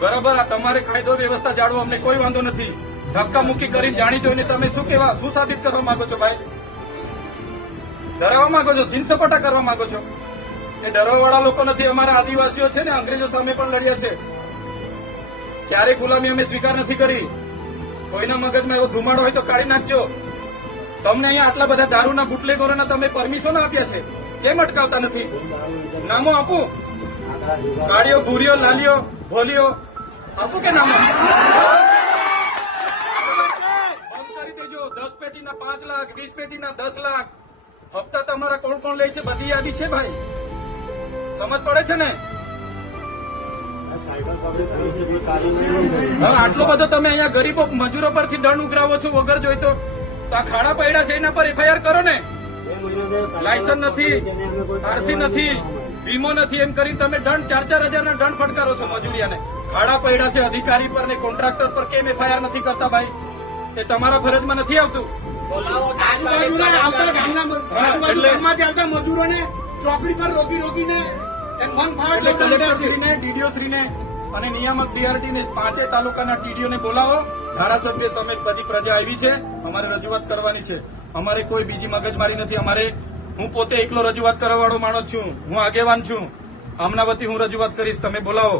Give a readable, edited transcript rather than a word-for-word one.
બરાબર, આ તમારે કાયદો વ્યવસ્થા જાળવો, અમને કોઈ વાંધો નથી. ધક્કા મુક્કી કરીને જાણી જોઈને તમે શું સાબિત કરવા માંગો છો ભાઈ? ડરાવવા માંગો છો, સીન સપાટા કરવા માંગો છો? એ ડરવાવાળા લોકો નથી. અમારા આદિવાસીઓ છે ને, અંગ્રેજો સામે પણ લડ્યા છે. ક્યારેય ગુલામી અમે સ્વીકાર નથી કરી. કોઈના મગજમાં એવો ધુમાડો હોય તો કાઢી નાખજો. તમને અહીંયા આટલા બધા દારૂના બુટલેગરોના તમે પરમિશન આપ્યા છે, કેમ અટકાવતા નથી? નામો આપું, કાળીઓ, ભૂરીઓ, લાલીઓ, ભોલીઓ આપું કે નામો? બંધ કરી દેજો. 10 પેટીના 5 લાખ, 20 પેટીના 10 લાખ હપ્તા તમારા કોણ કોણ લે છે બધી યાદી છે ભાઈ. સમજ પડે છે ને? હવે આટલો બધો તમે અહીંયા ગરીબો મજૂરો પરથી દંડ ઉઘરાવો છો વગર જોઈતો. તો આ ખાડા પડ્યા છે એના પર એફઆઈઆર કરો ને. લાયસન્સ નથી, આરસી નથી, વીમો નથી, એમ કરી તમે દંડ 4-4 હજારના દંડ ફટકારો છો મજૂરિયાને. ખાડા પડ્યા છે અધિકારી પર ને કોન્ટ્રાક્ટર પર, કેમ એફઆઈઆર નથી કરતા ભાઈ? એ તમારા ફરજમાં નથી આવતું. આવતા મજૂરોને ચોકડી પર રોકીને એટલે કલેક્ટરશ્રીને, ડીડીઓશ્રીને અને નિયામક ડીઆરડીને 5 તાલુકાના ટીડીઓને બોલાવો. ધારાસભ્ય સમેત બધી પ્રજા આવી છે. અમારે રજૂઆત કરવાની છે. અમારે કોઈ બીજી મગજમારી નથી. હું પોતે એકલો રજૂઆત કરવા વાળો માણસ છું. હું આગેવાન છું. આમના વતી હું રજૂઆત કરીશ. તમે બોલાવો.